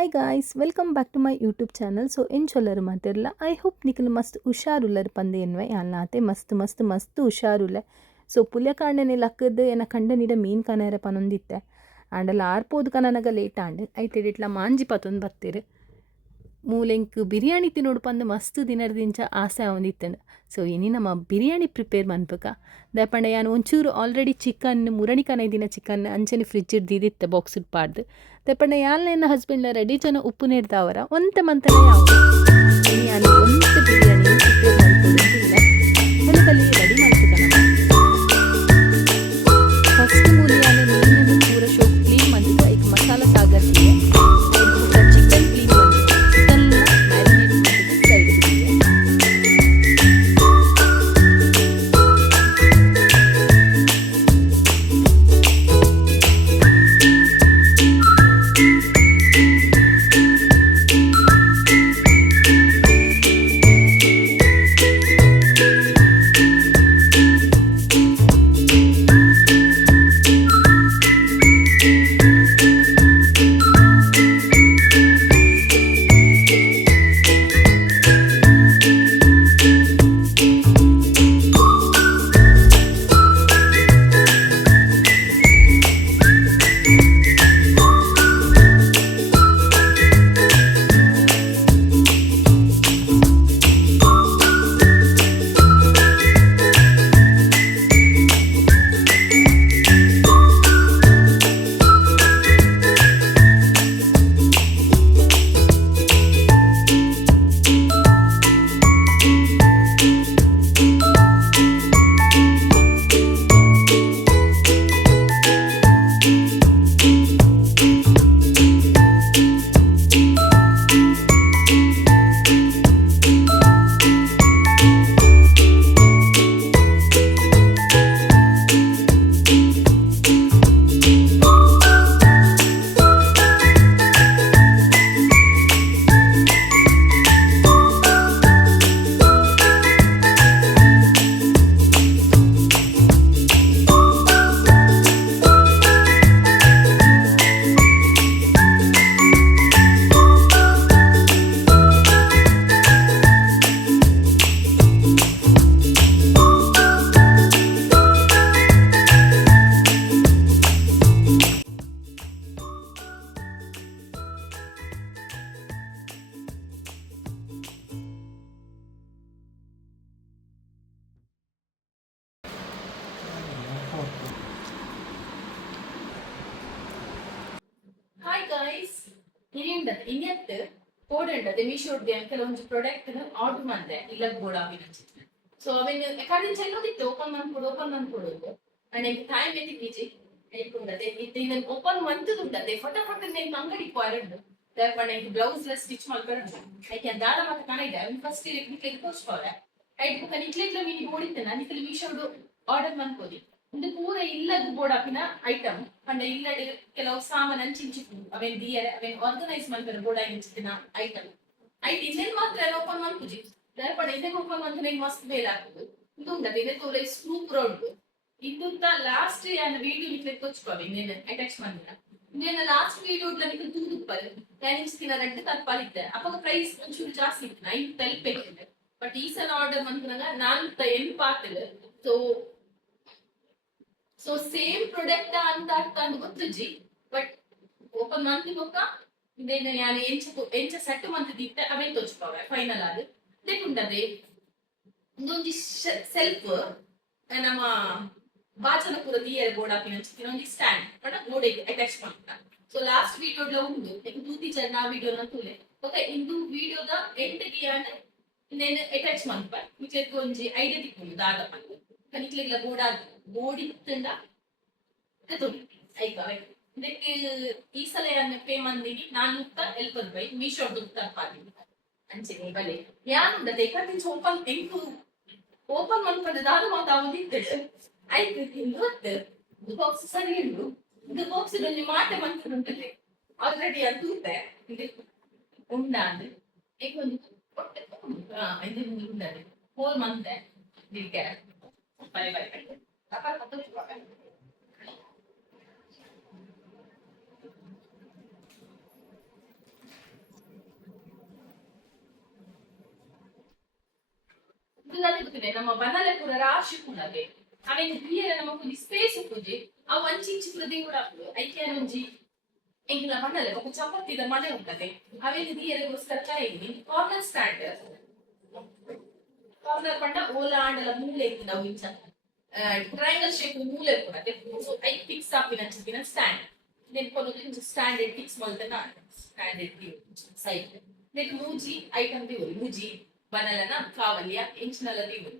Hi guys welcome back to my YouTube channel. So ಏನು ಚೊಲ್ಲರು ಮಾತಿರಲ್ಲ. ಐ ಹೋಪ್ ನಿಖಿಲ್ ಮಸ್ತ್ ಹುಷಾರುಲ್ಲರು ಪಂದೆ ಎನ್ವೆ ಅಲ್ಲಾತೆ ಮಸ್ತ್ ಮಸ್ತ್ ಮಸ್ತ್ ಹುಷಾರುಲ್ಲೆ. ಸೊ ಪುಲ್ಯ ಕಾಂಡನೆ ಲಕ್ಕದ್ದು ಏನ ಕಂಡನಿಡ ಮೀನು ಕನರ ಪನೊಂದಿತ್ತೆ ಆಂಡಲ್ಲ ಆರ್ಪೋದು ಕನನಗ ಲೇಟ್ ಆಂಡ್ ಐತೆ ಇಟ್ಲ ಮಾಂಜಿ ಪತ್ತೊಂದು ಬತ್ತೀರು ಮೂಲೆಂಕ್ ಬಿರಿಯಾನಿ ತಿನ್ನೋಡು ಪಂದು ಮಸ್ತ್ ದಿನದಿಂಚ ಆಸೆ ಆವೊಂದಿತ್ತಂಡು. ಸೊ ಇನಿ ನಮ್ಮ ಬಿರಿಯಾನಿ ಪ್ರಿಪೇರ್ ಮನ್ಪಕ ದಯಪಂಡ ಯಾನು ಒಂಚೂರು ಆಲ್ರೆಡಿ ಚಿಕನ್ ಮುರಣಿ ಕನೈದಿನ ಚಿಕನ್ ಅಂಚನೆ ಫ್ರಿಡ್ಜ್ ಇಡ್ದಿದ್ದಿತ್ತೆ ಬಾಕ್ಸ್ ಪಾಡ್ದು ದಯಪಂಡ ಯಾಲ್ನ ಎನ್ನ ಹಸ್ಬೆಂಡ್ಲ ರೆಡಿ ಜನ ಉಪ್ಪು ನೀಡ್ದಾವರ ಒಂತ ಮಂತನೇ ಯಾವ ಇನಿ ಯಾನು ಒಂತ ಬಿರಿಯಾನಿ ಪ್ರಿಪೇರ್ ಮಾಡ್ಕೊಡಿಲ್ಲ ಹೊಲದಲ್ಲಿ ರೆಡಿ ಮಾಡ್ತಕ್ಕ ನಮ್ಮ ಫಸ್ಟ್ ಮೂಲಿ ಯಾನು ಮೀನನ್ನು ಪೂರ ಶೋಕ್ ಕ್ಲೀನ್ ಮಾಡಿದ್ದು ಐಕ್ ಮಸಾಲ ಸಾಗರ್ತಿದೆ ಚಿಕನ್ ಕ್ಲೀನ್ ಮಾಡಿದ್ದು ಚಿಕನ್ನ ಮ್ಯಾರಿನೇಟ್ ಮಾಡಿದ್ದು ಸೈಡ್ ಇಟ್ಟಿದೆ. ಹಾಯ್ ಗಾಯ್ಸ್ ಇನ್ನೆತ್ತು ಕೋಡಂಡದೆ ಮೀಶೋಡ್ದೆ ಕೆಲವೊಂದು ಪ್ರಾಡಕ್ಟ್ ಆರ್ಡರ್ ಮಾಡಿದೆ ಇಲ್ಲದ ಬೋಡಾವಿನ ಸೊ ಅವೇನು ಯಾಕಂದ್ರೆ ಚೆಲ್ಲೋದಿತ್ತು ಓಪನ್ ಮಾಡ್ಕೊಡೋದು ಅಂಡ್ ಟೈಮ್ ಎತ್ತಿದ್ದೀಜಿ ಹೇಳ್ಕೊಂಡದೆ ಇದನ್ನ ಓಪನ್ ಮಂತದುಂಡದೆ ಫಟಾಫಟ್ నేను ಅಂಗಡಿ ಪಾರಂಡು ದಯಪಣ್ಣ ಇದು ಬ್ಲೌಸ್ ಲ ಸ್ಟಿಚ್ ಮಾಡ್ಕೊಂಡು ಐಕೆ ದಾರ ಮತ್ತೆ ಕಾಣಿದೆ ಅವ್ನು ಫಸ್ಟ್ ನಿಕ್ಲೆ ತೋರಿಸ್ಕೋರೆ ಐಟ್ ಬುಕ್ಕ ನಿಕ್ಲೆಗ್ಲ ಮೀನಿ ಬೋಡಿತ್ತನ ನಿಕ್ಲೆ ಮೀಶೋಡು ಆರ್ಡರ್ ಮಾಡ್ಕೋದಿ ಇದು ಪೂರ ಇಲ್ಲದ ಬೋಡಾಪಿನ ಐಟಮ್ ಪಂಡ ಇಲ್ಲಡ್ ಕೆಲವು ಸಾಮಾನು ಅಂಚಿಂಚಿತ್ತು ಅವೇನ್ ದಿಯರೆ ಅವೇನ್ ಆರ್ಗನೈಸ್ ಮಾಡ್ತಾರೆ ಬೋಡ ಇಂಚಿನ ಐಟಮ್ ಐಟ್ ಇನ್ನೇನ್ ಮಾತ್ರ ಓಪನ್ ಮಾಡ್ಕುಜಿ ದಯಪಡ ಇದಕ್ಕೆ ಓಪನ್ ಮಾಡ್ತಾರೆ ನಂಗೆ ಮಸ್ತ್ ಬೇಲ್ ಆಗ್ತದೆ ಇದು ಉಂಟದ ಇದೆ ತೋರೆ ಸ್ಕ್ರೂ ರೌಂಡ್ ಇದು ಲಾಸ್ಟ್ ಯಾನ ವಿಡಿಯೋ ನಿಕ್ಲೆ ತೋಚ್ಕೋವೆ ಇನ್ನೇನು ಅಟ್ಯಾಚ್ ಮಾಡಿದ ಇನ್ನೇನು ಲಾಸ್ಟ್ ವಿಡಿಯೋ ನಿಕ್ಲೆ ತೂದುಪ್ಪಲ್ ಯಾನಿಸ್ತಿನ ರೆಡ್ ತಪ್ಪಾಲಿದ್ದೆ ಅವಾಗ ಪ್ರೈಸ್ ಒಂಚೂರು ಜಾಸ್ತಿ ಇತ್ತು ನಾ ಇದು ತಲುಪೇಕಿದೆ ಬಟ್ ಈ ಸಲ ಆರ್ಡರ್ ಮಾಡ್ಕೊಂಡಾಗ 48 ಪಾರ್ಟಲ್ ಸೊ ಸೇಮ್ ಪ್ರಾಡಕ್ಟ್ ಅಂತ ಅಂದು ಗೊತ್ತುಜಿ ಬಟ್ ಓಪನ್ ಮಾಡ್ತಿ ಬೊಕ್ಕ ಇದೇನು ಯಾನು ಎಂಚ ಸೆಟ್ ಮಂತದಿತ್ತೆ ಅವೇ ತೋಚ್ಕೋವೆ ಫೈನಲ್ ಆದ್ ದೇಕುಂಡದೆ ಇಂದೊಂಜಿ ಸೆಲ್ಫ್ ನಮ್ಮ ಬಾಚನ ಪೂರ ದಿಯರೆ ಬೋರ್ಡ್ ಹಾಕಿನ ಒಂಜಿ ಸ್ಟ್ಯಾಂಡ್ ಬಟ್ ಗೋಡೆಗೆ ಅಟ್ಯಾಚ್ ಮಾಡ್ತಾ ಸೊ ಲಾಸ್ಟ್ ವಿಡಿಯೋಡ್ಲ ಉಂಡು ತೂತಿ ಚಂದ ಆ ವಿಡಿಯೋನ ತೂಲೆ ಓಕೆ ಇಂದು ವಿಡಿಯೋದ ಎಂಟಗೆ ಯಾನೆ ಇನ್ನೇನು ಅಟ್ಯಾಚ್ ಮಾಡ್ಪ ಮಿಕ್ಲೆಗ್ ಒಂಜಿ ಐಡಿಯಾ ತಿಕ್ಕೊಂಡು ದಾದ ಮಾಡ್ತು ಕನಿಕ್ಲೆಗ್ಲ ಬೋಡಿತ್ತಂಡ ತೊಂದು ಐಕ ಇದಕ್ಕೆ ಈ ಸಲ ಪೇ ಮಂದಿನಿ 470 ಮೀಶೋ ತಪ್ಪಾಗಿ ಅಂಚೆನೆ ಬಲೆ ಯಾನುಂಡದೆ ಕಟ್ಟಿಂಚ ಓಪನ್ ಮಾಡ್ಕೊಂಡು ದಾದ ಮಾತಾವದಿತ್ತು ಆಯ್ತು ಇವತ್ತು ಇದು ಬಾಕ್ಸ್ ಸರಿ ಉಂಟು ಇದು ಬಾಕ್ಸ್ ಒಂಜಿ ಮಾಟೆ ಮಂತುಂಟದೆ ಆಲ್ರೆಡಿ ಅದು ತೂತೆ ಉಂಡ ಅಂದ್ರೆ ಈಗ ಒಂದು ಇದು ಉಂಡದೆ ಹೋಲ್ ಮಂತೆ ದಿಕ್ಕೆ ಬೈ ಬೈ ಇಂದುದಾನೆ ಗೊತ್ತಿದೆ ನಮ್ಮ ಬನಲೆ ಪೂರ ರಾಶಿ ಕೂಡದೆ ಅವೆನ್ ಕ್ಲಿಯರ್ ನಮಕ್ ಸ್ಪೇಸ್ ಉಪ್ಪುಜಿ ಅವು ಅಂಚಿ ಇಂಚಿ ಪೂರ ದೇವರ ಐಕೆ ಒಂಜಿ ಎಂಗಿನ ಮಣ್ಣಲೆ ఒక ಚಪಾತಿದ ಮನೆ ಉಂಟದೆ ಅವೆನ್ ದಿಯರೆಗೋಸ್ಕರ ಕಾಯಿನಿ ಕಾರ್ನರ್ ಸ್ಟ್ಯಾಂಡ್ ಕಾರ್ನರ್ ಪಂಡ ಓಲ ಆಂಡಲ ಮೂಲೆ ಇತ್ತು ನಾವು ಇಂಚ ಟ್ರಯಾಂಗಲ್ ಶೇಪ್ ಮೂಲೆ ಕೂಡದೆ ಸೊ ಐ ಫಿಕ್ಸ್ ಆಪಿನ ಚಿಪಿನ ಸ್ಟ್ಯಾಂಡ್ ನೆನ್ಕೊಂಡು ಸ್ಟ್ಯಾಂಡರ್ಡ್ ಫಿಕ್ಸ್ ಮಾಡ್ತೇನೆ ಸ್ಟ್ಯಾಂಡರ್ಡ್ ಸೈಡ್ ನೆಕ್ ಮೂಜಿ ಐಟಮ್ ದಿವರಿ ಮೂಜಿ ಬನಲನ ಕಾವಲಿಯ ಇಂಚಿನಲ್ಲ ದಿವರಿ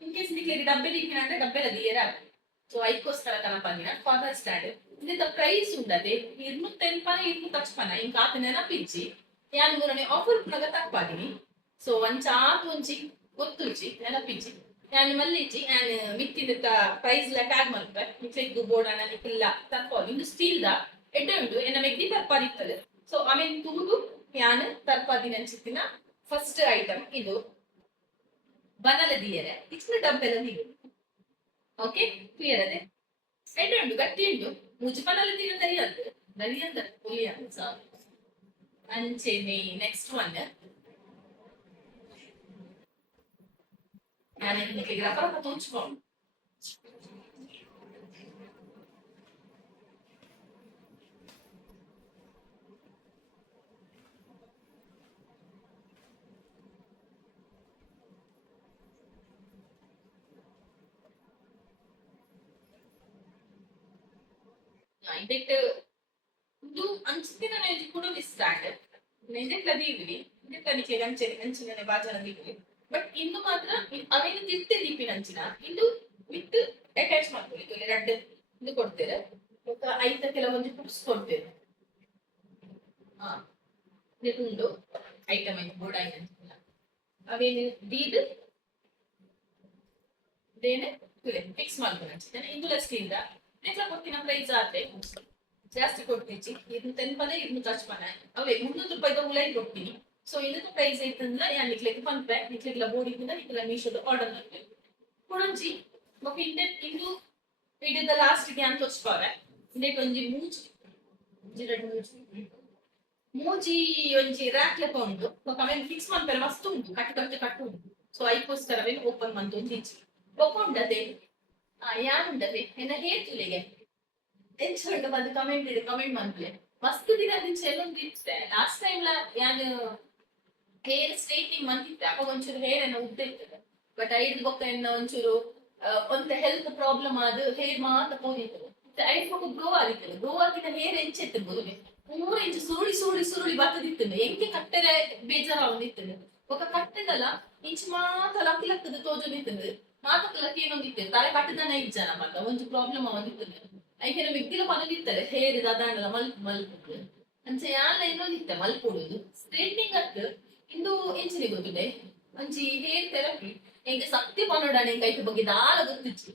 ಇನ್ ಕೇಸ್ ನಿಕ್ಕೆ ಡಬ್ಬೆ ದಿಕ್ಕಿನ ಅಂದ್ರೆ ಡಬ್ಬೆಲ ದಿಯರ ಸೊ ಐಕೋಸ್ಕರ ಕನಪಂದಿನ ಕಾರ್ನರ್ ಸ್ಟ್ಯಾಂಡ್ ಇಂದ ಪ್ರೈಸ್ ఉండದೆ 210 250 ఇంకా ఆత నెనపించి యాన్ మురని ఆఫర్ పునగ తప్పదిని సో వంచాకు ఉంచి ಗೊತ್ತುಂಚಿ ನೆನಪಿಂಚಿ ಯಾನ್ ಮಲ್ಲಿಂಚಿ ಯಾನ್ ಮಿತ್ತಿದ ಪ್ರೈಸ್ ಲ ಟ್ಯಾಗ್ ಮಾಡ್ತಾರೆ ಮಿಕ್ಲೆಗ್ ಬೋರ್ಡ್ ಅನ್ನ ನಿಕ್ಕಿಲ್ಲ ತರ್ಪಾಲ್ ಇಂದು ಸ್ಟೀಲ್ ದ ಎಡ್ಡೆ ಉಂಟು ಎನ್ನ ಮೆಗ್ದಿ ತರ್ಪಾದಿತ್ತಲೆ ಸೊ ಅವೆನ್ ತೂದು ಯಾನ್ ತರ್ಪಾದಿನ ಅಂಚಿತ್ತಿನ ಫಸ್ಟ್ ಐಟಮ್ ಇದು ಬನಲ ದಿಯರೆ ಇಚ್ನ ಡಬ್ಬೆಲ ದಿಯರೆ ಓಕೆ ಕ್ಲಿಯರ್ ಅದೇ ಎಡ್ಡೆ ಉಂಟು ಗಟ್ಟಿ ಉಂಟು ಮುಜುಪನಲ್ಲ ದಿನ ದರಿಯಂದ ಪುಲಿಯ ಅಂಚೆನೆ ನೆಕ್ಸ್ಟ್ ಒನ್ ഞാൻ എനിക്ക് ഗ്രാഫറൊക്കെ തോന്നിച്ചു ಇದಕ್ಕೆ ಇದು ಅಂಚಿನ ಕೂಡ ಸ್ಟಾರ್ಟ್ ಇದಕ್ಕೆ ದೀವಿ ಇದಕ್ಕೆ ನಿಮಗೆ ಅಂಚಿನ ಬಾಜನ ದೀವಿ ಬಟ್ ಇನ್ನು ಮಾತ್ರ ಅವೇನು ತಿರ್ತೆ ದೀಪಿನ ಅಂಚಿನ ಇದು ವಿತ್ ಅಟ್ಯಾಚ್ ಮಾಡ್ಕೊಳ್ಳಿ ಎರಡು ಇದು ಕೊಡ್ತೇವೆ ಐತ ಕೆಲವೊಂದು ಪುಟ್ಸ್ ಕೊಡ್ತೇವೆ ಇದು ಐಟಮ್ ಐತೆ ಬೋರ್ಡ್ ಐತೆ ಅವೇನು ದೀದ್ ದೇನೆ ಫಿಕ್ಸ್ ಮಾಡ್ಕೊಂಡು ಅಂಚಿನ ಇಂದುಲ ಸ್ಟೀಲ್ದ ನೆಕ್ಲ ಕೊಡ್ತೀನಿ ಪ್ರೈಸ್ ಆತೆ ಜಾಸ್ತಿ ಕೊಡ್ತೀಚಿ ಇದನ್ನ ತೆನ್ಪನೆ ಇದನ್ನ ಚಚ್ಪನೆ ಅವೇ 300 ರೂಪಾಯಿದ ಉಲೈ ಕೊಡ್ತೀನಿ ಸೊ ಇದಕ್ಕೆ ಪ್ರೈಸ್ ಐತಂದ್ರೆ ಯಾನ್ ನಿಕ್ಲೆಗೆ ಪಂಪೆ ನಿಕ್ಲೆಗ್ಲ ಬೋರ್ಡಿಂದ ನಿಕ್ಲ ಮೀಶೋದ ಆರ್ಡರ್ ಮಾಡ್ತೇವೆ ಕೊಡಂಜಿ ಬೊಕ ಇಂದೆ ಇಂದು ವಿಡಿಯೋದ ಲಾಸ್ಟ್ ಗೆ ಅಂತ ತೋರಿಸ್ತಾರೆ ಇಂದಕ್ಕೆ ಒಂಜಿ ಮೂಜಿ ಒಂಜಿ ರ್ಯಾಕ್ ಲೆಕ್ಕ ಉಂಟು ಬೊಕ ಅವೇನು ಫಿಕ್ಸ್ ಮಾಡ್ತಾರೆ ಮಸ್ತ್ ಉಂಟು ಕಟ್ಟು ಉಂಟು ಸೊ ಐಕೋಸ್ಕರ ಅವೇನು ಓಪನ್ ಮಾಡ್ತು ಒಂದಿಚ್ಚಿ ಬೊಕ ಉಂಡದೆ ಯಾನ್ ಉಂಡದೆ ಎನ್ನ ಹೇರ್ತುಲೆಗೆ ಎಂಚ ಬಂದು ಕಮೆಂಟ್ ಮಾಡ್ಲೆ ಮಸ್ತ್ ದಿನ ದಿಂಚ ಎಲ್ಲೊಂದು ಇತ್ತೆ ಲಾಸ್ಟ್ ಟೈಮ್ ಲ ಯಾನ್ ಹೇರ್ ಸ್ಟ್ರೈಟ್ನಿಂಗ್ ಮಂತಿತ್ತೆ ಅಪ್ಪ ಒಂಚೂರು ಹೇರ್ ಅನ್ನ ಉದ್ದ ಇರ್ತದೆ ಬಟ್ ಐದು ಬೊಕ್ಕ ಎನ್ನ ಒಂಚೂರು ಒಂತ ಹೆಲ್ತ್ ಪ್ರಾಬ್ಲಮ್ ಆದ ಹೇರ್ ಮಾತ್ರ ಹೋಗಿರ್ತದೆ ಐದು ಬೊಕ್ಕ ಗ್ರೋ ಆಗಿರ್ತದೆ ಗ್ರೋ ಆಗಿನ ಹೇರ್ ಎಂಚೆತ್ತು ಬರುವೆ 3 ಇಂಚು ಸುರುಳಿ ಬತ್ತದಿತ್ತಂದೆ ಎಂಕೆ ಕಟ್ಟರೆ ಬೇಜಾರಾಗಿರ್ತದೆ ఒక ಕಟ್ಟದಲ್ಲ ಇಂಚು ಮಾತ್ರ ಲಕ್ಕದ ತೋಜನಿರ್ತದೆ ಮಾತಕ್ಕೆ ಏನೊಂದಿರ್ತದೆ ತಲೆ ಕಟ್ಟದನ್ನ ಇಜ್ಜನ ಮಲ್ಲ ಒಂದು ಪ್ರಾಬ್ಲಮ್ ಅವಂದಿರ್ತದೆ ಐಕೆ ವ್ಯಕ್ತಿಲ ಪನದಿತ್ತಲೆ ಹೇರ್ ಅದಾಂಡಲ ಮಲ್ಪು ಅಂಚೆ ಯಾನ ಏನೊಂದಿತ್ತೆ ಮಲ್ಪುಡುದು ಸ್ಟ್ರೈಟ್ನಿಂಗ್ ಅತ್ ಇಂದು ಎಂಚಿನ ಗೊತ್ತಿದೆ ಅಂಚಿ ಹೇರ್ ಥೆರಪಿ ಹೆಂಗೆ ಸತ್ಯ ಪನೋಡಾನೆ ಹೆಂಗೆ ಐತೆ ಬಗ್ಗೆ ದಾಳ ಗೊತ್ತಿಚ್ಚಿ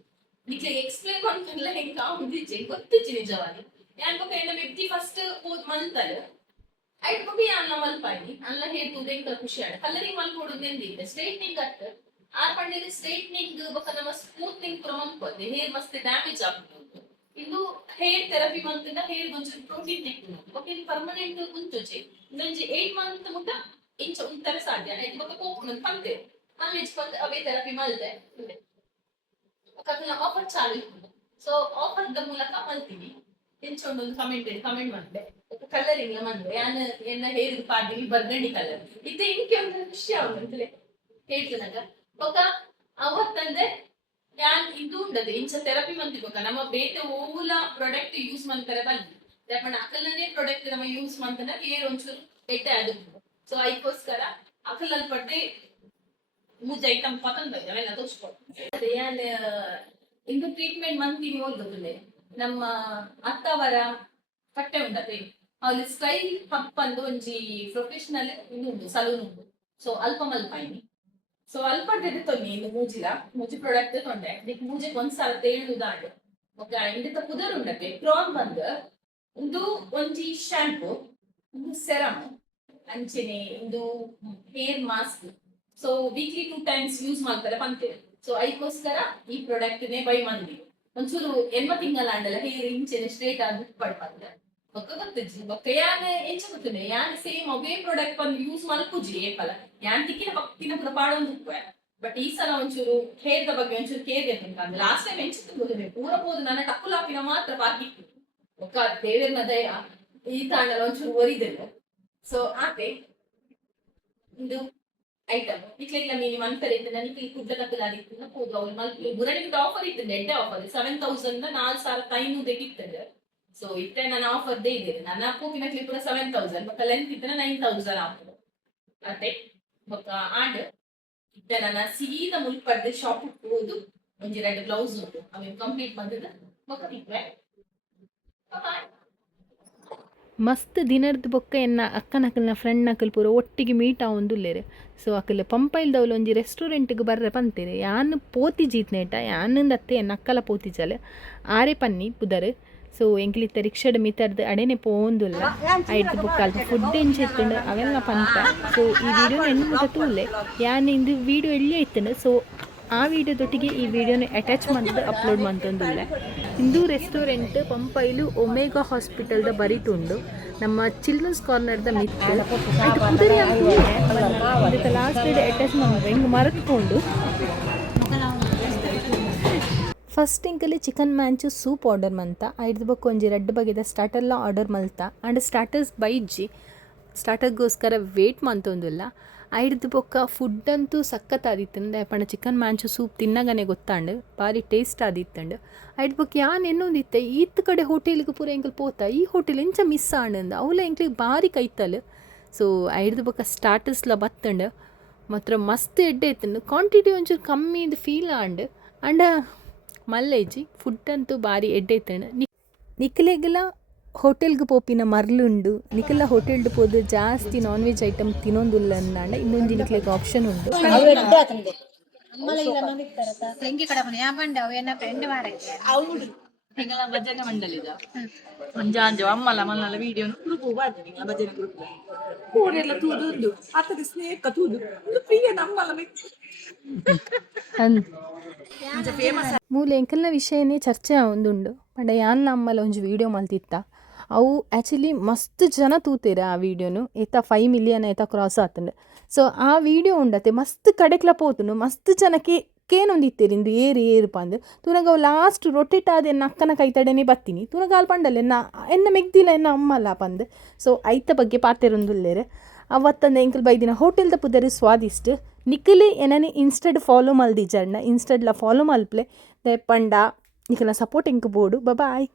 ನಿಕ್ಲೆ ಎಕ್ಸ್ಪ್ಲೇನ್ ಮಾಡ್ತಿಲ್ಲ ಹೆಂಗೆ ಕಾವುದಿಚ್ಚಿ ಗೊತ್ತಿಚ್ಚಿ ನಿಜವಾಗಿ ಯಾನ್ ಬಗ್ಗೆ ಎನ್ನ ವ್ಯಕ್ತಿ ಫಸ್ಟ್ ಹೋದ್ ಮಲ್ತಲೆ ಐಟ್ ಬಗ್ಗೆ ಯಾನ ಮಲ್ಪಾಯಿ ಅಲ್ಲ ಹೇರ್ ತೂದೆ ಹೆಂಗೆ ಖುಷಿ ಆಡ ಕಲರಿಂಗ್ ಮಲ್ಪೋಡುದು ಎಂದಿದ್ದೆ ಸ್ಟ್ರೈಟ್ನಿಂಗ್ ಅತ್ ಆರ್ ಪಂಡಿದ್ರೆ ಸ್ಟ್ರೈಟ್ನಿಂಗ್ ಬೊಕ ನಮ್ಮ ಸ್ಮೂತ್ನಿಂಗ್ ಪುರ ಮಲ್ಪೋದೆ ಹೇರ್ ಮಸ್ತ್ ಡ್ಯಾಮೇಜ್ ಆಗ್ತದೆ ಇದು ಹೇರ್ ಥೆರಪಿ ಮಂತಿಂದ ಹೇರ್ ಒಂಚೂರು ಪ್ರೋಟೀನ್ ತೆಕ್ಕೊಂಡು ಬೊಕ ಇದು ಪರ್ಮನೆಂಟ್ ಕುಂತುಚೆ ಇಂದೊಂಜಿ 8 ಮಂತ್ ಮುಟ್ಟ ಇಂಚ ಒಂಥರ ಸಾಧ್ಯ ಇದು ಬೊಕ ಕೋಪುನಂತ ಪಂತೆ ಅಲ್ಲಿ ಬಂದು ಅವೇ ಥೆರಪಿ ಮಲ್ತೆ ಆಫರ್ ಚಾಲು ಇತ್ತು ಸೊ ಆಫರ್ ದ ಮೂಲಕ ಮಲ್ತೀನಿ ಇಂಚ ಒಂದು ಕಮೆಂಟ್ ಮಾಡಿದೆ ಕಲರಿಂಗ್ ಮಂದೆ ಯಾನ್ ಎನ್ನ ಹೇರ್ ಪಾಡಿವಿ ಬರ್ಗಂಡಿ ಕಲರ್ ಇದು ಇಂಕೆ ಒಂದು ಖುಷಿ ಆಗುತ್ತಲೆ ಹೇಳ್ತೇನಾಗ ಬೊಕ ಅವತ್ತಂದ್ರೆ ಯಾನ್ ಇದು ಉಂಡದೆ ಇಂಚ ಥೆರಪಿ ಮಂತಿಬೇಕ ನಮ್ಮ ಬೇತೆ ಓಲ ಪ್ರಾಡಕ್ಟ್ ಯೂಸ್ ಮಾಡ್ತಾರೆ ಬನ್ನಿ ಯಾಕಂಡ ಅಕಲನೇ ಪ್ರಾಡಕ್ಟ್ ನಮ್ಮ ಯೂಸ್ ಮಾಡ್ತಾನೆ ಹೇರ್ ಒಂಚೂರು ಎಟ್ಟೆ ಅದು ಸೊ ಐಕೋಸ್ಕರ ಅಕಲಲ್ಲಿ ಪಡ್ಡೆ ಮೂಜ್ ಐಟಮ್ ಪತಂದ್ ಬಂದ ಅವೆಲ್ಲ ತೋರಿಸ್ಕೊಡ್ತಾರೆ ಯಾನ್ ಇಂದು ಟ್ರೀಟ್ಮೆಂಟ್ ಮಂತಿನಿ ಓದ್ಬೋದಿಲ್ಲ ನಮ್ಮ ಅತ್ತವರ ಕಟ್ಟೆ ಉಂಟದೆ ಅಲ್ಲಿ ಸ್ಟೈಲ್ ಪಪ್ಪಂದು ಒಂಜಿ ಪ್ರೊಫೆಷನಲ್ ಇದು ಉಂಟು ಸಲೂನ್ ಉಂಟು ಸೊ ಅಲ್ಪ ಮಲ್ಪಾಯಿನಿ ಸೊ ಅಲ್ಪ ತೊನ್ನಿ ಇಂದು ಮೂಜಿ ಪ್ರಾಡಕ್ಟ್ ತೊಂಡೆ ಇದಕ್ಕೆ ಮೂಜಿಗೆ ಒಂದ್ಸಲ ತೇಳುದಾಡು ఒక ಇಂದಿತ ಪುದರ್ ಉಂಡತೆ ಕ್ರಾನ್ ಬಂದ್ ಇಂದು ಒಂಜಿ ಶಾಂಪೂ ಇಂದು ಸೆರಮ್ ಅಂಚೆನೆ ಇಂದು hair mask so weekly 2 times use ಮಾಡ್ತಾರೆ ಪಂತೇವೆ ಸೊ ಐಕೋಸ್ಕರ ಈ ಪ್ರಾಡಕ್ಟ್ ನೇ ಬೈ ಮಂದಿ ಒಂಚೂರು ಎನ್ಮ ತಿಂಗಳ ಅಂಡಲ್ಲ ಹೇರ್ ಇಂಚೆನೆ ಸ್ಟ್ರೇಟ್ ಆಗಿ ಪಡ್ಪಂದೆ ಬೊಕ್ಕ ಗೊತ್ತಿಜ್ಜಿ ಬೊಕ್ಕ ಯಾನ್ ಎಂಚ ಗೊತ್ತಿಲ್ಲ ಯಾನ್ ಸೇಮ್ ಅವೇ ಪ್ರಾಡಕ್ಟ್ ಬಂದು ಯೂಸ್ ಮಲ್ಪುಜಿ ಏಪಲ ಯಾನ್ ತಿಕ್ಕಿನ ಪಕ್ಕಿನ ಪುರ ಪಾಡೊಂದು ಬಟ್ ಈ ಸಲ ಒಂಚೂರು ಹೇರ್ದ ಬಗ್ಗೆ ಒಂಚೂರು ಕೇರ್ ಅಂತ ಲಾಸ್ಟ್ ಟೈಮ್ ಎಂಚಿತ್ತು ಪೂರ ಪೋದು ನನ್ನ ಟಕ್ಕುಲಾಪಿನ ಮಾತ್ರ ಬಾಕಿ ಒಕ್ಕ ದೇವೇರ್ನ ದಯ ಈ ತಾಂಡಲ ಒಂಚೂರು ಒರಿದೆನು ಸೊ ಆತೆ ಇದು ಐಟಮ್ ಇಟ್ಲಿಲ್ಲ ನೀನು ಮನ್ಪರಿದ್ದೆ ನನಗೆ ಈ ಕುಡ್ಡ ಕತ್ತಲಾದಿತ್ತು ಹೋದು ಅವ್ರು ಮಲ್ಪಿ ಬುರಣಿಗೆ ಆಫರ್ ಇತ್ತು ಎಡ್ಡೆ ಆಫರ್ 7,000 4,500 ಇತ್ತದೆ ಸೊ ಇತ್ತೆ ನನ್ನ ಆಫರ್ ದೇ ಇದೆ ನನ್ನ ಪೂಕಿನ ಕ್ಲಿಪ್ 7,000 ಬೊಕ್ಕ ಲೆಂತ್ ಇತ್ತನ 9,000 ಆಫರ್ ಅತ್ತೆ ಬೊಕ್ಕ ಆಂಡ್ ಇತ್ತೆ ನನ್ನ ಸೀದಾ ಮುಲ್ಪಡ್ದೆ ಶಾಪ್ ಹೋದು ಒಂಜಿ 2 ಬ್ಲೌಸ್ ಉಂಟು ಅವೆ ಕಂಪ್ಲೀಟ್ ಬಂದದ ಬೊಕ್ಕ ತಿಕ್ವೆ ಮಸ್ತ್ ದಿನದ ಬೊಕ್ಕ ಎನ್ನ ಅಕ್ಕನಕಲ್ನ ಫ್ರೆಂಡ್ ನಕಲ್ ಪೂರ ಒಟ್ಟಿಗೆ ಮೀಟ್ ಆವೊಂದುಲ್ಲೆರ್ ಸೊ ಅಕಲ್ ಪಂಪೈಲ್ದವಳು ಒಂಜಿ ರೆಸ್ಟೋರೆಂಟ್ಗೆ ಬರ್ರೆ ಪಂತೇರೆ ಯಾನ್ ಪೋತಿ ಜೀತ್ನೇಟ ಯಾನಿಂದ ಅತ್ತೆ ಎನ್ನ ಅಕ್ಕಲ ಪೋತಿಜಲೆ ಆರೆ ಪನ್ನಿ ಪುದರ್ ಸೊ ಎಂಕ್ಲಿತ್ತ ರಿಕ್ಷಾಡ್ ಮಿತರ್ದು ಅಡೆನೆ ಪೋಂದುಲ್ಲ ಐಡ್ದು ಬುಕ್ ಅಲ್ಪ ಫುಡ್ ಎಂಚಿತ್ತಂಡು ಅವೆಲ್ಲ ಪಂತ ಸೊ ಈ ವಿಡಿಯೋನ ಎನ್ನು ಮುಟ ತೂಲೆ ಯಾನ್ ಇಂದು ವಿಡಿಯೋ ಎಳ್ಳಿ ಇತ್ತಂಡು ಸೊ ಆ ವಿಡಿಯೋದೊಟ್ಟಿಗೆ ಈ ವಿಡಿಯೋನ ಅಟ್ಯಾಚ್ ಮಾಡಿದ್ದು ಅಪ್ಲೋಡ್ ಮಂತೊಂದುಲ್ಲೆ ಇಂದು ರೆಸ್ಟೋರೆಂಟ್ ಪಂಪೈಲು ಒಮೇಗಾ ಹಾಸ್ಪಿಟಲ್ದ ಬರಿತುಂಡು ನಮ್ಮ ಚಿಲ್ಡ್ರನ್ಸ್ ಕಾರ್ನರ್ದ ಮಿತ್ ಆಯ್ತು ಕುದುರೆ ಅಂತ ಲಾಸ್ಟ್ ಡೇ ಅಟ್ಯಾಚ್ ಮಾಡಿದ್ರೆ ಹಿಂಗೆ ಮರೆತುಕೊಂಡು ಫಸ್ಟ್ ಇಂಕಲ್ಲಿ ಚಿಕನ್ ಮ್ಯಾಂಚು ಸೂಪ್ ಆರ್ಡರ್ ಮಂತ ಐದು ಬೊಕ್ಕ ಒಂಜಿ 2 ಬಗೆದ ಸ್ಟಾರ್ಟರ್ಲ ಆರ್ಡರ್ ಮಲ್ತ ಆ್ಯಂಡ್ ಸ್ಟಾರ್ಟರ್ಸ್ ಬೈಜ್ಜಿ ಸ್ಟಾರ್ಟರ್ಗೋಸ್ಕರ ವೇಟ್ ಮಂತೊಂದುಲ್ಲ ಐಡ್ದು ಬೊಕ್ಕ ಫುಡ್ ಅಂತೂ ಸಖತ್ ಆದಿತ್ತಂಡು ಪಂಡ ಚಿಕನ್ ಮ್ಯಾಂಚು ಸೂಪ್ ತಿನ್ನಗನೆ ಗೊತ್ತಾಂಡು ಭಾರಿ ಟೇಸ್ಟ್ ಆದಿತ್ತಂಡು ಐಡ್ ಬೊಕ್ಕ ಯಾನ್ ಎನ್ನೊಂದಿತ್ತೆ ಈತ್ ಕಡೆ ಹೋಟೆಲ್ಗೆ ಪೂರ ಎಂಕಲ್ ಪೋತ ಈ ಹೋಟೆಲ್ ಎಂಚ ಮಿಸ್ ಆಂಡ್ ಅವಲ ಎಂಕ್ಲಿಗೆ ಭಾರಿ ಕೈತಲ್ ಸೊ ಐಡ್ದು ಬೊಕ್ಕ ಸ್ಟಾರ್ಟರ್ಸ್ಲ ಬತ್ತಂಡು ಮಾತ್ರ ಮಸ್ತ್ ಎಡ್ಡೆ ಇತ್ತಂಡು ಕ್ವಾಂಟಿಟಿ ಒಂಚೂರು ಕಮ್ಮಿ ಇದು ಫೀಲ್ ಆಂಡ್ ಆ್ಯಂಡ್ ಮಲ್ಲೇಜಿ ಫುಡ್ ಅಂತೂ ಭಾರಿ ಎಡ್ಡೆ ಇತ್ತಂಡು ನಿಕ್ಲೆಗೆಲ್ಲ ಹೋಟೆಲ್ಗೆ ಪೋಪಿನ ಮರ್ಲುಂಡು ನಿಕಲ್ಲ ಹೋಟೆಲ್ಡ್ ಪೋದು ಜಾಸ್ತಿ ನಾನ್ ವೆಜ್ ಐಟಮ್ ತಿನ್ನೊಂದುಲ್ಲ ಅಂದಾಂಡ ಇನ್ನೊಂದು ನಿಕ್ಲೆಗೆ ಆಪ್ಷನ್ ಉಂಡು ಭಜನೆ ಮಂಡಳಿದ ಮಂಜಾಂಜ ಅಮ್ಮಲ ಮಲ್ಲಲ ವಿಡಿಯೋ ಗ್ರೂಪ್ ಬಾರ್ದು ನಿಂಗಳ ಭಜನೆ ಗ್ರೂಪ್ ಕೂರೆಲ್ಲ ತೂದು ಅತ್ತದ ಸ್ನೇಕ ತೂದು ಪ್ರಿಯ ನಮ್ಮಲ ಮೂಲ ಎಂಕಲ್ನ ವಿಷಯನೇ ಚರ್ಚೆ ಒಂದುಂಡು ಪಂಡ ಯಾನ್ನ ಅಮ್ಮಲ ಒಂಜಿ ವಿಡಿಯೋ ಮಲ್ತಿತ್ತ ಅವು ಆ್ಯಕ್ಚುಲಿ ಮಸ್ತ್ ಜನ ತೂತೇರ ಆ ವಿಡಿಯೋನು ಏತ 5 ಮಿಲಿಯನ್ ಏತ ಕ್ರಾಸ್ ಆತಂಡು ಸೊ ಆ ವಿಡಿಯೋ ಉಂಡತೆ ಮಸ್ತ್ ಕಡೆಕ್ಲ ಪೋತುಂಡು ಮಸ್ತ್ ಜನಕ್ಕೆ ಕೇನೊಂದಿತ್ತೇರಿ ಇಂದು ಏರು ಪಂದು ತುನಗ ಅವು ಲಾಸ್ಟ್ ರೊಟೇಟ್ ಆದ ಎನ್ನ ಅಕ್ಕನ ಕೈತಡೆನೆ ಬತ್ತೀನಿ ತುನಗ ಅಲ್ಲಿ ಪಂಡಲ್ಲ ಎನ್ನ ಮೆಗ್ದಿಲ್ಲ ಎನ್ನ ಅಮ್ಮಲ್ಲ ಪಂದು ಸೊ ಐತ ಬಗ್ಗೆ ಪಾತೆರೊಂದುಲ್ಲೇರು ಅವತ್ತಂದು ಎಂಕಲ್ ಬೈದಿನ ಹೋಟೆಲ್ದ ಪುದರಿ ಸ್ವಾದಿಷ್ಟ ನಿಖಲೆ ಏನನೆ ಇನ್ಸ್ಟೆಡ್ ಫಾಲೋ ಮಲ್ದಿಜರ್ನ ಇನ್ಸ್ಟೆಡ್ಲ ಫಾಲೋ ಮಲ್ಪ್ಲೆ ಪಂಡ ನಿಖಲ ಸಪೋರ್ಟ್ ಎಂಕ್ ಬೋಡು ಬಾಯ್